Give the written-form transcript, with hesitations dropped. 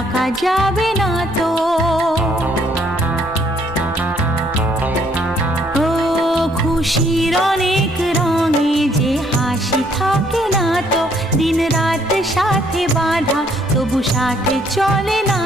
থাকা যাবে না তো। ও খুশির অনেক রঙে যে হাসি থাকে না তো, দিন রাত সাথে বাঁধা তবু সাথে চলে না